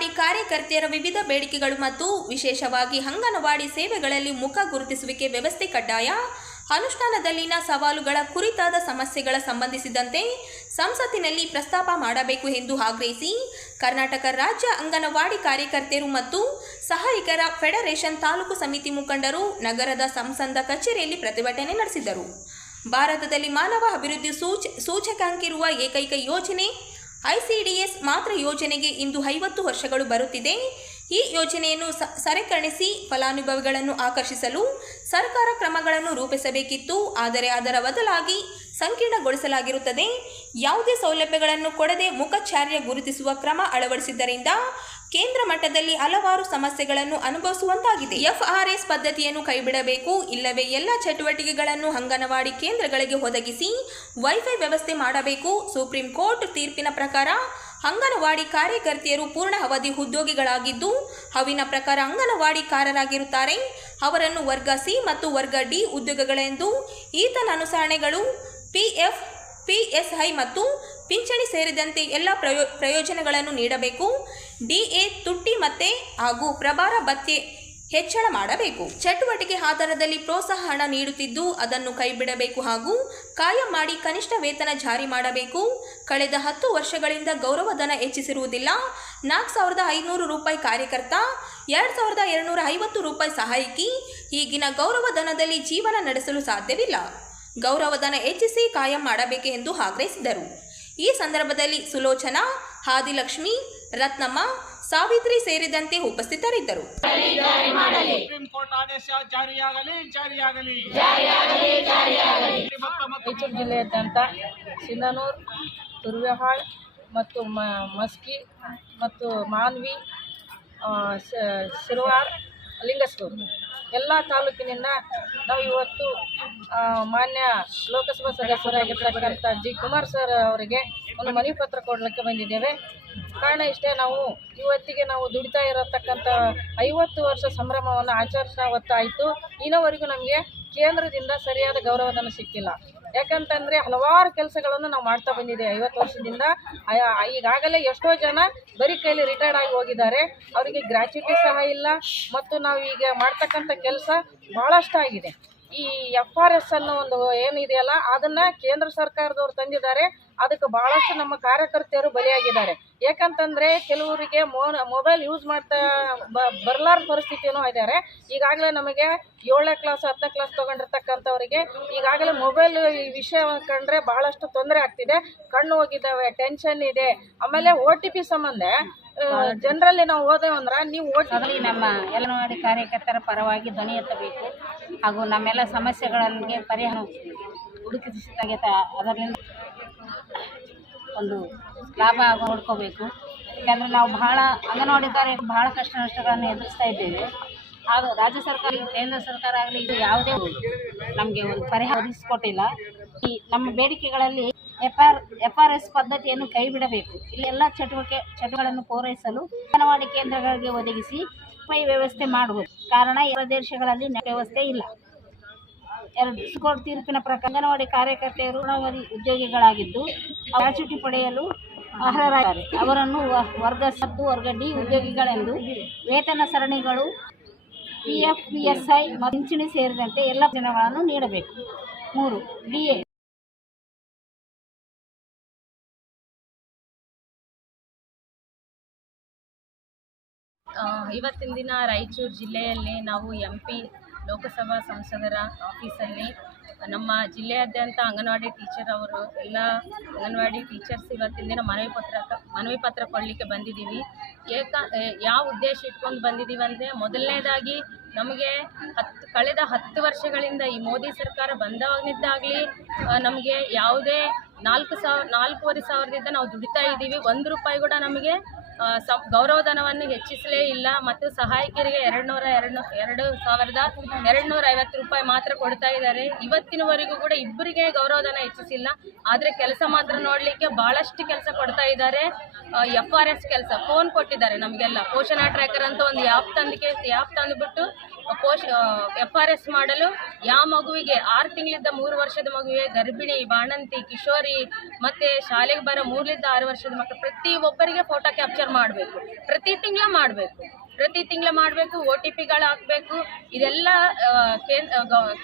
ಅಂಗನವಾಡಿ ಕಾರ್ಯಕರ್ತೆಯರ ವಿವಿಧ ಬೇಡಿಕೆಗಳು ಮತ್ತು ವಿಶೇಷವಾಗಿ ಅಂಗನವಾಡಿ ಸೇವೆಗಳಲ್ಲಿ ಮುಖ ಗುರುತಿಸುವಿಕೆ ವ್ಯವಸ್ಥೆ ಕಡ್ಡಾಯ. ಅನುಷ್ಠಾನದಲ್ಲಿನ ಸವಾಲುಗಳ ಕುರಿತಾದ ಸಮಸ್ಯೆಗಳ ಸಂಬಂಧಿಸಿದಂತೆ ಸಂಸತ್ತಿನಲ್ಲಿ ಪ್ರಸ್ತಾಪ ಮಾಡಬೇಕು ಎಂದು ಆಗ್ರಹಿಸಿ ಕರ್ನಾಟಕ ರಾಜ್ಯ ಅಂಗನವಾಡಿ ಕಾರ್ಯಕರ್ತೆಯರು ಮತ್ತು ಸಹಾಯಕರ ಫೆಡರೇಷನ್ ತಾಲೂಕು ಸಮಿತಿ ಮುಖಂಡರು ನಗರದ ಸಂಸಂದ ಕಚೇರಿಯಲ್ಲಿ ಪ್ರತಿಭಟನೆ ನಡೆಸಿದರು. ಭಾರತದಲ್ಲಿ ಮಾನವ ಅಭಿವೃದ್ಧಿ ಸೂಚ ಸೂಚಕಾಂಕಿರುವ ಏಕೈಕ ಯೋಜನೆ ಐಸಿಡಿಎಸ್ ಮಾತ್ರ ಯೋಜನೆಗೆ ಇಂದು ಐವತ್ತು ವರ್ಷಗಳು ಬರುತ್ತಿದೆ. ಈ ಯೋಜನೆಯನ್ನು ಸರಿಕರಣಿಸಿ ಫಲಾನುಭವಿಗಳನ್ನು ಆಕರ್ಷಿಸಲು ಸರ್ಕಾರ ಕ್ರಮಗಳನ್ನು ರೂಪಿಸಬೇಕಿತ್ತು. ಆದರೆ ಅದರ ಬದಲಾಗಿ ಸಂಕೀರ್ಣಗೊಳಿಸಲಾಗಿರುತ್ತದೆ. ಯಾವುದೇ ಸೌಲಭ್ಯಗಳನ್ನು ಕೊಡದೆ ಮುಖಚಾರ್ಯ ಗುರುತಿಸುವ ಕ್ರಮ ಅಳವಡಿಸಿದ್ದರಿಂದ ಕೇಂದ್ರ ಮಟ್ಟದಲ್ಲಿ ಹಲವಾರು ಸಮಸ್ಯೆಗಳನ್ನು ಅನುಭವಿಸುವಂತಾಗಿದೆ. ಎಫ್ಆರ್ಎಸ್ ಪದ್ಧತಿಯನ್ನು ಕೈಬಿಡಬೇಕು, ಇಲ್ಲವೇ ಎಲ್ಲ ಚಟುವಟಿಕೆಗಳನ್ನು ಅಂಗನವಾಡಿ ಕೇಂದ್ರಗಳಿಗೆ ಒದಗಿಸಿ ವೈಫೈ ವ್ಯವಸ್ಥೆ ಮಾಡಬೇಕು. ಸುಪ್ರೀಂ ಕೋರ್ಟ್ ತೀರ್ಪಿನ ಪ್ರಕಾರ ಅಂಗನವಾಡಿ ಕಾರ್ಯಕರ್ತೆಯರು ಪೂರ್ಣ ಅವಧಿ ಉದ್ಯೋಗಿಗಳಾಗಿದ್ದು, ಅವಿನ ಪ್ರಕಾರ ಅಂಗನವಾಡಿಕಾರರಾಗಿರುತ್ತಾರೆ. ಅವರನ್ನು ವರ್ಗ ಸಿ ಮತ್ತು ವರ್ಗ ಡಿ ಉದ್ಯೋಗಗಳೆಂದು ಈತನ ಅನುಸರಣೆಗಳು ಪಿಎಫ್, ಪಿಎಸ್ಐ ಮತ್ತು ಪಿಂಚಣಿ ಸೇರಿದಂತೆ ಎಲ್ಲ ಪ್ರಯೋ, ಪ್ರಯೋಜನಗಳನ್ನು ನೀಡಬೇಕು. ಡಿಎ ತುಟ್ಟಿ ಮತ್ತೆ ಹಾಗೂ ಪ್ರಭಾರ ಭತ್ಯೆ ಹೆಚ್ಚಳ ಮಾಡಬೇಕು. ಚಟುವಟಿಕೆ ಆಧಾರದಲ್ಲಿ ಪ್ರೋತ್ಸಾಹ ಹಣ ನೀಡುತ್ತಿದ್ದು ಅದನ್ನು ಕೈಬಿಡಬೇಕು ಹಾಗೂ ಕಾಯಂ ಮಾಡಿ ಕನಿಷ್ಠ ವೇತನ ಜಾರಿ ಮಾಡಬೇಕು. ಕಳೆದ ಹತ್ತು ವರ್ಷಗಳಿಂದ ಗೌರವಧನ ಹೆಚ್ಚಿಸಿರುವುದಿಲ್ಲ. ನಾಲ್ಕು ಸಾವಿರದ ಐನೂರು ರೂಪಾಯಿ ಕಾರ್ಯಕರ್ತ, ಎರಡು ಸಾವಿರದ ಎರಡುನೂರ ಐವತ್ತು ರೂಪಾಯಿ ಸಹಾಯಕಿ, ಈಗಿನ ಗೌರವಧನದಲ್ಲಿ ಜೀವನ ನಡೆಸಲು ಸಾಧ್ಯವಿಲ್ಲ. ಗೌರವಧನ ಹೆಚ್ಚಿಸಿ ಕಾಯಂ ಮಾಡಬೇಕೆಂದು ಆಗ್ರಹಿಸಿದರು. ಈ ಸಂದರ್ಭದಲ್ಲಿ ಸುಲೋಚನಾ ಹಾದಿಲಕ್ಷ್ಮಿ ರತ್ನಮ್ಮ ಸಾವಿತ್ರಿ ಸೇರಿದಂತೆ ಉಪಸ್ಥಿತರಿದ್ದರು. ಸುಪ್ರೀಂ ಕೋರ್ಟ್ ಆದೇಶ ಜಾರಿಯಾಗಲಿ ಜಾರಿಯಾಗಲಿ. ರಾಯಚೂರು ಜಿಲ್ಲೆಯಾದ್ಯಂತ ಸಿಂಧನೂರ್ ತುರ್ವೆಹಾಳ್ ಮತ್ತು ಮ ಮಸ್ಕಿ ಮತ್ತು ಮಾನ್ವಿ ಶಿರವಾರ್ ಲಿಂಗಸ್ಕೂರು ಎಲ್ಲ ತಾಲೂಕಿನಿಂದ ನಾವು ಇವತ್ತು ಮಾನ್ಯ ಲೋಕಸಭಾ ಸದಸ್ಯರಾಗಿರ್ತಕ್ಕಂಥ ಜಿ ಕುಮಾರ್ ಸರ್ ಅವರಿಗೆ ಒಂದು ಮನವಿ ಪತ್ರ ಕೊಡಲಿಕ್ಕೆ ಬಂದಿದ್ದೇವೆ. ಕಾರಣ ಇಷ್ಟೇ, ನಾವು ಇವತ್ತಿಗೆ ನಾವು ದುಡಿತಾ ಇರತಕ್ಕಂಥ ಐವತ್ತು ವರ್ಷ ಸಂಭ್ರಮವನ್ನು ಆಚರಿಸ್ತಾ ಹೊತ್ತಾಯಿತು ಇನ್ನೂವರೆಗೂ ನಮಗೆ ಕೇಂದ್ರದಿಂದ ಸರಿಯಾದ ಗೌರವಧನ ಸಿಕ್ಕಿಲ್ಲ. ಯಾಕಂತಂದರೆ ಹಲವಾರು ಕೆಲಸಗಳನ್ನು ನಾವು ಮಾಡ್ತಾ ಬಂದಿದೆ ಐವತ್ತು ವರ್ಷದಿಂದ. ಈಗಾಗಲೇ ಎಷ್ಟೋ ಜನ ಬರೀ ಕೈಲಿ ರಿಟೈರ್ಡ್ ಆಗಿ ಹೋಗಿದ್ದಾರೆ. ಅವರಿಗೆ ಗ್ರ್ಯಾಚ್ಯುಟಿ ಸಹ ಇಲ್ಲ. ಮತ್ತು ನಾವು ಈಗ ಮಾಡ್ತಕ್ಕಂಥ ಕೆಲಸ ಭಾಳಷ್ಟಾಗಿದೆ ಈ ಎಫ್ ಆರ್ ಎಸ್ ಅನ್ನೋ ಒಂದು ಏನಿದೆಯಲ್ಲ ಅದನ್ನು ಕೇಂದ್ರ ಸರ್ಕಾರದವ್ರು ತಂದಿದ್ದಾರೆ. ಅದಕ್ಕೆ ಭಾಳಷ್ಟು ನಮ್ಮ ಕಾರ್ಯಕರ್ತೆಯರು ಬಲಿಯಾಗಿದ್ದಾರೆ. ಯಾಕಂತಂದರೆ ಕೆಲವರಿಗೆ ಮೊಬೈಲ್ ಯೂಸ್ ಮಾಡ್ತಾ ಬ ಬರಲಾರ ಪರಿಸ್ಥಿತಿಯೂ ಇದ್ದಾರೆ ಈಗಾಗಲೇ ನಮಗೆ ಏಳನೇ ಕ್ಲಾಸ್ ಹತ್ತನೇ ಕ್ಲಾಸ್ ತಗೊಂಡಿರ್ತಕ್ಕಂಥವ್ರಿಗೆ ಈಗಾಗಲೇ ಮೊಬೈಲ್ ಈ ವಿಷಯ ಕಂಡ್ರೆ ಬಹಳಷ್ಟು ತೊಂದರೆ ಆಗ್ತಿದೆ. ಕಣ್ಣು ಹೋಗಿದ್ದಾವೆ ಟೆನ್ಷನ್ ಇದೆ. ಆಮೇಲೆ ಓ ಟಿ ಪಿ ಸಂಬಂಧ ಜನರಲ್ಲಿ ನಾವು ಹೋದೇವು ಅಂದ್ರೆ ನೀವು ಓದಿ ಅದರಲ್ಲಿ ನಮ್ಮ ಅಂಗನವಾಡಿ ಕಾರ್ಯಕರ್ತರ ಪರವಾಗಿ ಧ್ವನಿ ಎತ್ತಬೇಕು. ಹಾಗೂ ನಮ್ಮೆಲ್ಲ ಸಮಸ್ಯೆಗಳಿಗೆ ಪರಿಹಾರ ಹುಡುಕಿಸಿದಾಗ ಅದರಿಂದ ಒಂದು ಲಾಭ ನೋಡ್ಕೋಬೇಕು. ಯಾಕಂದರೆ ನಾವು ಬಹಳ ಅಂಗನವಾಡಿ ಕಾರ್ಯ ಬಹಳ ಕಷ್ಟ ನಷ್ಟಗಳನ್ನು ಎದುರಿಸ್ತಾ ಇದ್ದೇವೆ. ಆಗ ರಾಜ್ಯ ಸರ್ಕಾರ ಕೇಂದ್ರ ಸರ್ಕಾರ ಆಗಲಿ ಇದು ಯಾವುದೇ ನಮಗೆ ಒಂದು ಪರಿಹಾರ ಒದಗಿಸಿಕೊಟ್ಟಿಲ್ಲ. ಈ ನಮ್ಮ ಬೇಡಿಕೆಗಳಲ್ಲಿ F R F R S ಪದ್ಧತಿಯನ್ನು ಕೈಬಿಡಬೇಕು. ಇಲ್ಲೆಲ್ಲ ಚಟುವಟಿಕೆ ಚಟುಗಳನ್ನು ಪೂರೈಸಲು ಅಂಗನವಾಡಿ ಕೇಂದ್ರಗಳಿಗೆ ಒದಗಿಸಿ ವ್ಯವಸ್ಥೆ ಮಾಡಬಹುದು ಕಾರಣ ಎಲ್ಲ ದೇಶಗಳಲ್ಲಿ ವ್ಯವಸ್ಥೆ ಇಲ್ಲ. ಎರಡು ಸುಕೋರ್ಟ್ ತೀರ್ಪಿನ ಪ್ರಕಾರ ಅಂಗನವಾಡಿ ಕಾರ್ಯಕರ್ತೆಯರು ಅಂಗನವಾಡಿ ಉದ್ಯೋಗಿಗಳಾಗಿದ್ದು ಗ್ರಾಚ್ಯುಟಿ ಪಡೆಯಲು ಅರ್ಹರಾಗಿದ್ದಾರೆ. ಅವರನ್ನು ವರ್ಗ ಸತ್ತು ವರ್ಗ ಡಿ ಉದ್ಯೋಗಿಗಳೆಂದು ವೇತನ ಸರಣಿಗಳು P F P S I ಪಿಂಚಣಿ ಸೇರಿದಂತೆ ಎಲ್ಲ ಜನಗಳನ್ನು ನೀಡಬೇಕು. ಮೂರು ಡಿ ಎ ಇವತ್ತಿನ ದಿನ ರಾಯಚೂರು ಜಿಲ್ಲೆಯಲ್ಲಿ ನಾವು ಎಂ ಪಿ ಲೋಕಸಭಾ ಸಂಸದರ ಆಫೀಸಲ್ಲಿ ನಮ್ಮ ಜಿಲ್ಲೆಯಾದ್ಯಂತ ಅಂಗನವಾಡಿ ಟೀಚರ್ ಅವರು ಎಲ್ಲ ಅಂಗನವಾಡಿ ಟೀಚರ್ಸ್ ಇವತ್ತಿನ ದಿನ ಮನವಿ ಪತ್ರ ಮನವಿ ಪತ್ರ ಕೊಡಲಿಕ್ಕೆ ಬಂದಿದ್ದೀವಿ. ಏಕ ಯಾವ ಉದ್ದೇಶ ಇಟ್ಕೊಂಡು ಬಂದಿದ್ದೀವಿ ಅಂದರೆ ಮೊದಲನೇದಾಗಿ ನಮಗೆ ಹತ್ತು ಕಳೆದ ಹತ್ತು ವರ್ಷಗಳಿಂದ ಈ ಮೋದಿ ಸರ್ಕಾರ ಬಂದಾಗಿದ್ದಾಗಲಿ ನಮಗೆ ಯಾವುದೇ ನಾಲ್ಕು ಸಾವಿರ, ನಾಲ್ಕೂವರೆ ಸಾವಿರದಿಂದ ನಾವು ದುಡಿತಾ ಇದ್ದೀವಿ. ಒಂದು ರೂಪಾಯಿ ಕೂಡ ನಮಗೆ ಗೌರವಧನವನ್ನು ಹೆಚ್ಚಿಸಲೇ ಇಲ್ಲ ಮತ್ತು ಸಹಾಯಕರಿಗೆ ಎರಡು ನೂರ ಎರಡು ಎರಡು ಸಾವಿರದ ಎರಡು ನೂರ ಐವತ್ತು ರೂಪಾಯಿ ಮಾತ್ರ ಕೊಡ್ತಾ ಇದ್ದಾರೆ. ಇವತ್ತಿನವರೆಗೂ ಕೂಡ ಇಬ್ಬರಿಗೆ ಗೌರವಧನ ಹೆಚ್ಚಿಸಿಲ್ಲ. ಆದರೆ ಕೆಲಸ ಮಾತ್ರ ನೋಡಲಿಕ್ಕೆ ಭಾಳಷ್ಟು ಕೆಲಸ ಕೊಡ್ತಾ ಇದ್ದಾರೆ. ಎಫ್ ಆರ್ ಎಸ್ ಕೆಲಸ ಫೋನ್ ಕೊಟ್ಟಿದ್ದಾರೆ ನಮಗೆಲ್ಲ. ಪೋಷಣಾ ಟ್ರ್ಯಾಕರ್ ಅಂತ ಒಂದು ಆ್ಯಪ್ ತಂದಕ್ಕೆ ಆ್ಯಪ್ ತಂದುಬಿಟ್ಟು ಪೋಷ ಎಫ್ ಆರ್ ಎಸ್ ಮಾಡಲು ಯಾವ ಮಗುವಿಗೆ ಆರು ತಿಂಗಳಿಂದ ಮೂರು ವರ್ಷದ ಮಗುವಿಗೆ ಗರ್ಭಿಣಿ, ಬಾಣಂತಿ, ಕಿಶೋರಿ ಮತ್ತೆ ಶಾಲೆಗೆ ಬರೋ ಮೂರರಿಂದ ಆರು ವರ್ಷದ ಮಕ್ಕಳು ಪ್ರತಿ ಒಬ್ಬರಿಗೆ ಫೋಟೋ ಕ್ಯಾಪ್ಚರ್ ಮಾಡಬೇಕು. ಪ್ರತಿ ತಿಂಗಳ ಮಾಡಬೇಕು. ಪ್ರತಿ ತಿಂಗಳ ಮಾಡಬೇಕು ಒ ಟಿ ಪಿಗಳು ಹಾಕಬೇಕು. ಇದೆಲ್ಲ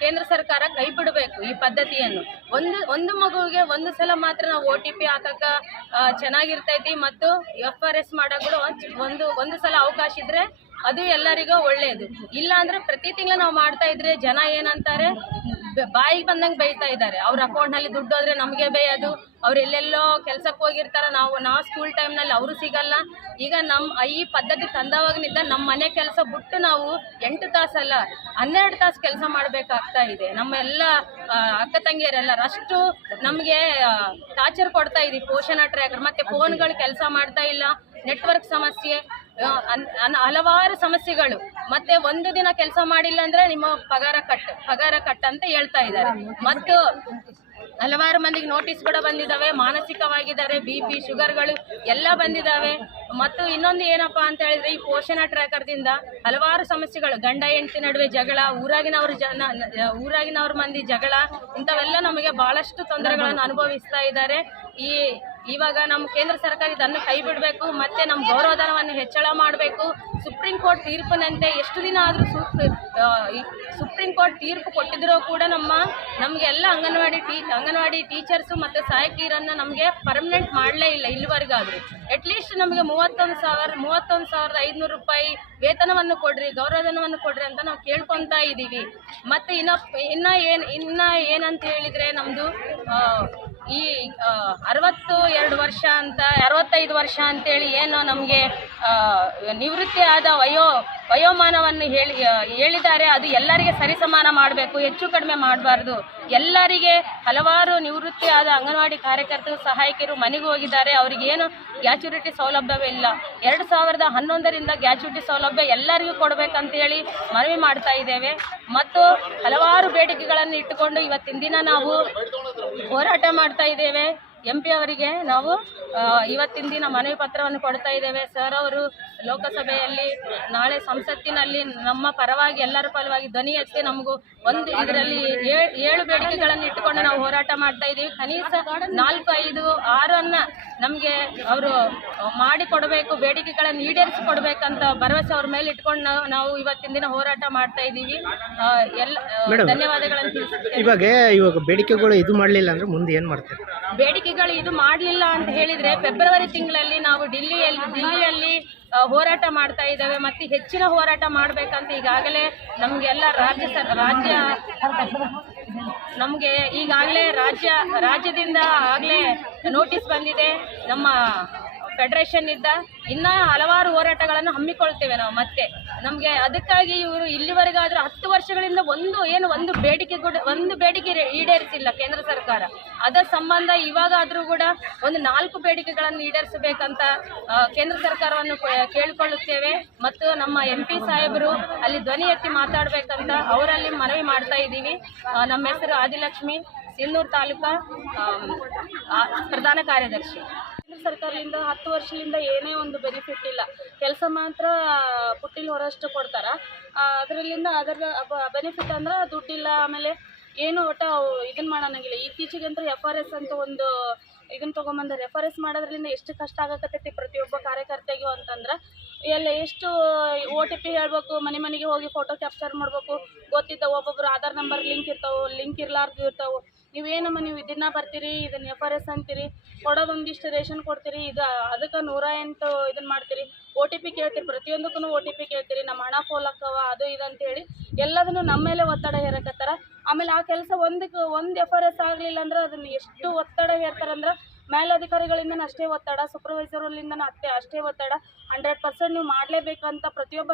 ಕೇಂದ್ರ ಸರ್ಕಾರ ಕೈ ಬಿಡಬೇಕು ಈ ಪದ್ಧತಿಯನ್ನು. ಒಂದು ಒಂದು ಮಗುವಿಗೆ ಒಂದು ಸಲ ಮಾತ್ರ ನಾವು ಒ ಟಿ ಪಿ ಹಾಕಕ್ಕೆ ಚೆನ್ನಾಗಿರ್ತೈತಿ ಮತ್ತು ಎಫ್ ಆರ್ ಎಸ್ ಮಾಡೋಕ್ಕೂ ಒಂದು ಒಂದು ಸಲ ಅವಕಾಶ ಇದ್ರೆ ಅದು ಎಲ್ಲರಿಗೂ ಒಳ್ಳೆಯದು ಇಲ್ಲ ಅಂದ್ರೆ ಪ್ರತಿ ತಿಂಗಳು ನಾವು ಮಾಡ್ತಾ ಇದ್ರೆ ಜನ ಏನಂತಾರೆ ಬಾಯಿಗೆ ಬಂದಂಗೆ ಬೈತಾ ಇದ್ದಾರೆ. ಅವ್ರ ಅಕೌಂಟ್ನಲ್ಲಿ ದುಡ್ಡು ಹೋದ್ರೆ ನಮಗೆ ಬೇಯೋದು, ಅವ್ರು ಎಲ್ಲೆಲ್ಲೋ ಕೆಲ್ಸಕ್ಕೆ ಹೋಗಿರ್ತಾರೆ. ನಾವು ನಾವು ಸ್ಕೂಲ್ ಟೈಮ್ನಲ್ಲಿ ಅವರು ಸಿಗಲ್ಲ. ಈಗ ನಮ್ಮ ಈ ಪದ್ಧತಿ ತಂದವಾಗನಿಂದ ನಮ್ಮ ಮನೆ ಕೆಲಸ ಬಿಟ್ಟು ನಾವು ಎಂಟು ತಾಸಲ್ಲ ಹನ್ನೆರಡು ತಾಸು ಕೆಲಸ ಮಾಡಬೇಕಾಗ್ತಾ ಇದೆ. ನಮ್ಮ ಎಲ್ಲ ಅಕ್ಕ ತಂಗಿಯರೆಲ್ಲರೂ ಅಷ್ಟು ನಮಗೆ ಟಾರ್ಚರ್ ಕೊಡ್ತಾ ಇದೀವಿ ಪೋಷಣ ಟ್ರ್ಯಾಕರ್ ಮತ್ತೆ ಫೋನ್ಗಳು ಕೆಲಸ ಮಾಡ್ತಾ ಇಲ್ಲ ನೆಟ್ವರ್ಕ್ ಸಮಸ್ಯೆ. ಹಲವಾರು ಸಮಸ್ಯೆಗಳು. ಮತ್ತೆ ಒಂದು ದಿನ ಕೆಲಸ ಮಾಡಿಲ್ಲ ಅಂದ್ರೆ ನಿಮ್ಮ ಪಗಾರ ಕಟ್ ಪಗಾರ ಕಟ್ ಅಂತ ಹೇಳ್ತಾ ಇದ್ದಾರೆ. ಮತ್ತು ಹಲವಾರು ಮಂದಿಗೆ ನೋಟಿಸ್ ಕೂಡ ಬಂದಿದ್ದಾವೆ, ಮಾನಸಿಕವಾಗಿದ್ದಾರೆ ಬಿ ಪಿ ಶುಗರ್ಗಳು ಎಲ್ಲ ಬಂದಿದ್ದಾವೆ. ಮತ್ತು ಇನ್ನೊಂದು ಏನಪ್ಪಾ ಅಂತ ಹೇಳಿದ್ರೆ, ಈ ಪೋಷಣ ಟ್ರ್ಯಾಕರ್ದಿಂದ ಹಲವಾರು ಸಮಸ್ಯೆಗಳು, ಗಂಡ, ಹೆಂಡತಿ ನಡುವೆ ಜಗಳ, ಊರಾಗಿನವ್ರ ಜನ ಊರಾಗಿನವ್ರ ಮಂದಿ ಜಗಳ, ಇಂಥವೆಲ್ಲ ನಮಗೆ ಬಹಳಷ್ಟು ತೊಂದರೆಗಳನ್ನು ಅನುಭವಿಸ್ತಾ ಇದ್ದಾರೆ. ಈ ಇವಾಗ ನಮ್ಮ ಕೇಂದ್ರ ಸರ್ಕಾರ ಇದನ್ನು ಕೈ ಬಿಡಬೇಕು, ಮತ್ತೆ ನಮ್ಮ ಗೌರವಧನವನ್ನು ಹೆಚ್ಚಳ ಮಾಡಬೇಕು. ಸುಪ್ರೀಂ ಕೋರ್ಟ್ ತೀರ್ಪಿನಂತೆ ಎಷ್ಟು ದಿನ ಆದರೂ ಸುಪ್ರೀಂ ಕೋರ್ಟ್ ತೀರ್ಪು ಕೊಟ್ಟಿದ್ರೂ ಕೂಡ ನಮ್ಮ, ನಮಗೆಲ್ಲ ಅಂಗನವಾಡಿ ಟೀ, ಅಂಗನವಾಡಿ ಟೀಚರ್ಸು ಮತ್ತು ಸಹಾಯಕಿಯರನ್ನು ನಮಗೆ ಪರ್ಮನೆಂಟ್ ಮಾಡಲೇ ಇಲ್ಲ ಇಲ್ಲಿವರೆಗಾದರೂ. ಅಟ್ಲೀಸ್ಟ್ ನಮಗೆ ಮೂವತ್ತೊಂದು ಸಾವಿರ, ಮೂವತ್ತೊಂದು ಸಾವಿರದ ಐದುನೂರು ರೂಪಾಯಿ ವೇತನವನ್ನು ಕೊಡ್ರಿ, ಗೌರವಧನವನ್ನು ಕೊಡ್ರಿ ಅಂತ ನಾವು ಕೇಳ್ಕೊತಾ ಇದ್ದೀವಿ. ಮತ್ತು ಇನ್ನ ಇನ್ನ ಏನು, ಇನ್ನು ಏನಂತ ಹೇಳಿದರೆ ನಮ್ಮದು ಈ ಅರವತ್ತು ಎರಡು ವರ್ಷ ಅಂತ, ಅರವತ್ತೈದು ವರ್ಷ ಅಂತೇಳಿ ಏನು ನಮಗೆ ನಿವೃತ್ತಿ ಆದ ವಯೋ ವಯೋಮಾನವನ್ನು ಹೇಳಿ ಹೇಳಿದ್ದಾರೆ, ಅದು ಎಲ್ಲರಿಗೆ ಸರಿಸಮಾನ ಮಾಡಬೇಕು, ಹೆಚ್ಚು ಕಡಿಮೆ ಮಾಡಬಾರ್ದು. ಎಲ್ಲರಿಗೆ ಹಲವಾರು ನಿವೃತ್ತಿ ಆದ ಅಂಗನವಾಡಿ ಕಾರ್ಯಕರ್ತರು, ಸಹಾಯಕಿಯರು ಮನೆಗೆ ಹೋಗಿದ್ದಾರೆ. ಅವರಿಗೇನು ಗ್ಯಾಚುರಿಟಿ ಸೌಲಭ್ಯವೇ ಇಲ್ಲ. ಎರಡು ಸಾವಿರದ ಹನ್ನೊಂದರಿಂದ ಗ್ಯಾಚುರಿಟಿ ಸೌಲಭ್ಯ ಎಲ್ಲರಿಗೂ ಕೊಡಬೇಕಂತೇಳಿ ಮನವಿ ಮಾಡ್ತಾ ಇದ್ದೇವೆ. ಮತ್ತು ಹಲವಾರು ಬೇಡಿಕೆಗಳನ್ನು ಇಟ್ಟುಕೊಂಡು ಇವತ್ತಿನ ದಿನ ನಾವು ಹೋರಾಟ ಮಾಡ್ತಾ ಇದ್ದೇವೆ. ಎಂ ಪಿ ಅವರಿಗೆ ನಾವು ಇವತ್ತಿನ ದಿನ ಮನವಿ ಪತ್ರವನ್ನು ಕೊಡ್ತಾ ಇದ್ದೇವೆ. ಸರ್ ಅವರು ಲೋಕಸಭೆಯಲ್ಲಿ ನಾಳೆ ಸಂಸತ್ತಿನಲ್ಲಿ ನಮ್ಮ ಪರವಾಗಿ ಎಲ್ಲರ ಪರವಾಗಿ ಧ್ವನಿ ಎತ್ತಿ ನಮಗೂ ಒಂದು ಇದರಲ್ಲಿ ಏಳು ಬೇಡಿಕೆಗಳನ್ನು ಇಟ್ಟುಕೊಂಡು ನಾವು ಹೋರಾಟ ಮಾಡ್ತಾ ಇದ್ದೀವಿ. ಕನಿಷ್ಠ ನಾಲ್ಕು ಐದು ಆರನ್ನು ನಮಗೆ ಅವರು ಮಾಡಿ ಕೊಡಬೇಕು ಬೇಡಿಕೆಗಳನ್ನು ಈಡೇರಿಸಿಕೊಡ್ಬೇಕಂತ ಭರವಸೆ ಅವ್ರ ಮೇಲೆ ಇಟ್ಕೊಂಡು ನಾವು ನಾವು ಇವತ್ತಿನ ದಿನ ಹೋರಾಟ ಮಾಡ್ತಾ ಇದ್ದೀವಿ. ಎಲ್ಲ ಧನ್ಯವಾದಗಳನ್ನು ತಿಳಿಸ್ತೀವಿ ಇವಾಗ ಇವಾಗ ಬೇಡಿಕೆಗಳು ಇದು ಮಾಡಲಿಲ್ಲ ಅಂದ್ರೆ ಮುಂದೆ ಏನು ಮಾಡ್ತಾರೆ? ಬೇಡಿಕೆಗಳು ಇದು ಮಾಡಲಿಲ್ಲ ಅಂತ ಹೇಳಿದ್ರೆ ಫೆಬ್ರವರಿ ತಿಂಗಳಲ್ಲಿ ನಾವು ಡಿಲ್ಲಿಯಲ್ಲಿ ದಿಲ್ಲಿಯಲ್ಲಿ ಹೋರಾಟ ಮಾಡ್ತಾ ಇದ್ದಾವೆ. ಮತ್ತೆ ಹೆಚ್ಚಿನ ಹೋರಾಟ ಮಾಡಬೇಕಂತ ಈಗಾಗಲೇ ನಮಗೆಲ್ಲ ರಾಜ್ಯ ಸರ್, ರಾಜ್ಯ ನಮಗೆ ಈಗಾಗಲೇ ರಾಜ್ಯ, ರಾಜ್ಯದಿಂದ ಆಗಲೇ ನೋಟಿಸ್ ಬಂದಿದೆ. ನಮ್ಮ ಫೆಡರೇಷನ್ ಇದ್ದ ಇನ್ನೂ ಹಲವಾರು ಹೋರಾಟಗಳನ್ನು ಹಮ್ಮಿಕೊಳ್ತೇವೆ ನಾವು ಮತ್ತೆ. ನಮಗೆ ಅದಕ್ಕಾಗಿ ಇವರು ಇಲ್ಲಿವರೆಗಾದರೂ ಹತ್ತು ವರ್ಷಗಳಿಂದ ಒಂದು ಏನು ಒಂದು ಬೇಡಿಕೆ ಕೂಡ, ಒಂದು ಬೇಡಿಕೆ ಈಡೇರಿಸಿಲ್ಲ ಕೇಂದ್ರ ಸರ್ಕಾರ. ಅದರ ಸಂಬಂಧ ಇವಾಗಾದರೂ ಕೂಡ ಒಂದು ನಾಲ್ಕು ಬೇಡಿಕೆಗಳನ್ನು ಈಡೇರಿಸಬೇಕಂತ ಕೇಂದ್ರ ಸರ್ಕಾರವನ್ನು ಕೇಳಿಕೊಳ್ಳುತ್ತೇವೆ. ಮತ್ತು ನಮ್ಮ ಎಂ ಪಿ ಸಾಹೇಬರು ಅಲ್ಲಿ ಧ್ವನಿ ಎತ್ತಿ ಮಾತಾಡಬೇಕಂತ ಅವರಲ್ಲಿ ಮನವಿ ಮಾಡ್ತಾ ಇದ್ದೀವಿ. ನಮ್ಮ ಹೆಸರು ಆದಿಲಕ್ಷ್ಮಿ, ಸಿನ್ನೂರು ತಾಲೂಕಾ ಪ್ರಧಾನ ಕಾರ್ಯದರ್ಶಿ. ಕೇಂದ್ರ ಸರ್ಕಾರದಿಂದ ಹತ್ತು ವರ್ಷದಿಂದ ಏನೇ ಒಂದು ಬೆನಿಫಿಟ್ ಇಲ್ಲ. ಕೆಲಸ ಮಾತ್ರ ಪುಟ್ಟಿಲ್ ಹೊರಷ್ಟು ಕೊಡ್ತಾರ. ಅದರಲ್ಲಿಂದ ಅದರ ಬೆನಿಫಿಟ್ ಅಂದ್ರೆ ದುಡ್ಡಿಲ್ಲ, ಆಮೇಲೆ ಏನು ಒಟ್ಟ ಇದನ್ನ ಮಾಡೋಣಂಗಿಲ್ಲ ಇತ್ತೀಚೆಗಂತೂ ಎಫ್ ಆರ್ ಎಸ್ ಅಂತ ಒಂದು ಇದನ್ನ ತೊಗೊಂಬಂದ್ರೆ. ಎಫ್ ಆರ್ ಎಸ್ ಮಾಡೋದ್ರಿಂದ ಎಷ್ಟು ಕಷ್ಟ ಆಗಕತ್ತೈತಿ ಪ್ರತಿಯೊಬ್ಬ ಕಾರ್ಯಕರ್ತೆಗೂ ಅಂತಂದ್ರೆ, ಎಲ್ಲ ಎಷ್ಟು ಓ ಟಿ ಪಿ ಹೇಳ್ಬೇಕು, ಮನೆ ಮನೆಗೆ ಹೋಗಿ ಫೋಟೋ ಕ್ಯಾಪ್ಚರ್ ಮಾಡ್ಬೇಕು ಗೊತ್ತಿದ್ದ ಒಬ್ಬೊಬ್ರು ಆಧಾರ್ ನಂಬರ್ ಲಿಂಕ್ ಇರ್ತಾವೆ ಲಿಂಕ್ ಇರ್ಲಾರ್ದು ಇರ್ತಾವೆ. ನೀವೇನಮ್ಮ ನೀವು ಇದನ್ನ ಬರ್ತೀರಿ, ಇದನ್ನ ಎಫ್ ಆರ್ ಎಸ್ ಅಂತೀರಿ ಕೊಡೋದು ಒಂದಿಷ್ಟು ರೇಷನ್ ಕೊಡ್ತೀರಿ ಇದು ಅದಕ್ಕೆ ನೂರ ಎಂಟು ಇದನ್ನ ಮಾಡ್ತೀರಿ ಓ ಟಿ ಪಿ ಕೇಳ್ತೀರಿ ಪ್ರತಿಯೊಂದಕ್ಕೂ ಓ ಟಿ ಪಿ ಕೇಳ್ತೀರಿ, ನಮ್ಮ ಹಣ ಫೋಲ್ ಹಾಕವ ಅದು ಇದು ಅಂತೇಳಿ ಎಲ್ಲದನ್ನು ನಮ್ಮ ಮೇಲೆ ಒತ್ತಡ ಹೇರಕತ್ತಾರ. ಆಮೇಲೆ ಆ ಕೆಲಸ ಒಂದಕ್ಕೆ, ಒಂದು ಎಫ್ ಆರ್ ಎಸ್ ಆಗಲಿಲ್ಲ ಅಂದ್ರೆ ಅದನ್ನು ಎಷ್ಟು ಒತ್ತಡ ಹೇರ್ತಾರಂದ್ರೆ ಮೇಲಧಿಕಾರಿಗಳಿಂದನೂ ಅಷ್ಟೇ ಒತ್ತಡ ಸೂಪರ್ವೈಸರ್ಲಿಂದನೂ ಅಷ್ಟೇ ಅಷ್ಟೇ ಒತ್ತಡ. ಹಂಡ್ರೆಡ್ ಪರ್ಸೆಂಟ್ ನೀವು ಮಾಡಲೇಬೇಕಂತ ಪ್ರತಿಯೊಬ್ಬ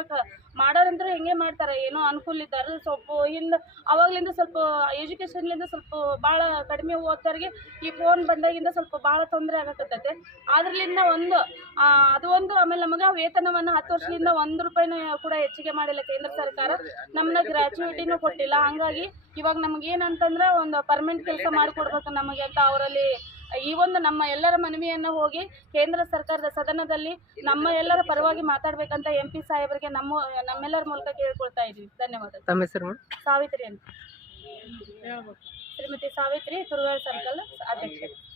ಮಾಡೋರಂದ್ರೆ ಹೆಂಗೆ ಮಾಡ್ತಾರೆ. ಏನೋ ಅನುಕೂಲ ಇದ್ದಾರೆ ಸ್ವಲ್ಪ ಹಿಂದೆ ಅವಾಗಲಿಂದ ಸ್ವಲ್ಪ ಎಜುಕೇಷನ್ಲಿಂದ ಸ್ವಲ್ಪ ಭಾಳ ಕಡಿಮೆ ಓದ್ತಾರಿಗೆ ಈ ಫೋನ್ ಬಂದಾಗಿಂದ ಸ್ವಲ್ಪ ಭಾಳ ತೊಂದರೆ ಆಗಕತ್ತೈತೆ. ಅದ್ರಲಿಂದ ಒಂದು ಅದು ಒಂದು, ಆಮೇಲೆ ನಮಗೆ ವೇತನವನ್ನು ಹತ್ತು ವರ್ಷದಿಂದ ಒಂದು ರೂಪಾಯಿನ ಕೂಡ ಹೆಚ್ಚಿಗೆ ಮಾಡಿಲ್ಲ ಕೇಂದ್ರ ಸರ್ಕಾರ. ನಮ್ಮನ್ನ ಗ್ರ್ಯಾಚುಯಿಟಿನೂ ಕೊಟ್ಟಿಲ್ಲ. ಹಾಗಾಗಿ ಇವಾಗ ನಮಗೇನಂತಂದ್ರೆ ಒಂದು ಪರ್ಮನೆಂಟ್ ಕೆಲಸ ಮಾಡಿಕೊಡ್ಬೇಕು ನಮಗೆ ಅಂತ ಅವರಲ್ಲಿ ಈ ಒಂದು ನಮ್ಮ ಎಲ್ಲರ ಮನವಿಯನ್ನು ಹೋಗಿ ಕೇಂದ್ರ ಸರ್ಕಾರದ ಸದನದಲ್ಲಿ ನಮ್ಮ ಎಲ್ಲರ ಪರವಾಗಿ ಮಾತಾಡಬೇಕಂತ ಎಂ ಪಿ ಸಾಹೇಬರಿಗೆ ನಮ್ಮ ನಮ್ಮೆಲ್ಲರ ಮೂಲಕ ಕೇಳ್ಕೊಳ್ತಾ ಇದ್ವಿ. ಧನ್ಯವಾದ ತಮ್ಮ ಹೆಸರು ಮೇಡಮ್? ಸಾವಿತ್ರಿ ಅಂತ. ಶ್ರೀಮತಿ ಸಾವಿತ್ರಿ ತುರುವೇಳ್ ಸರ್ಕಲ್ ಅಧ್ಯಕ್ಷರು.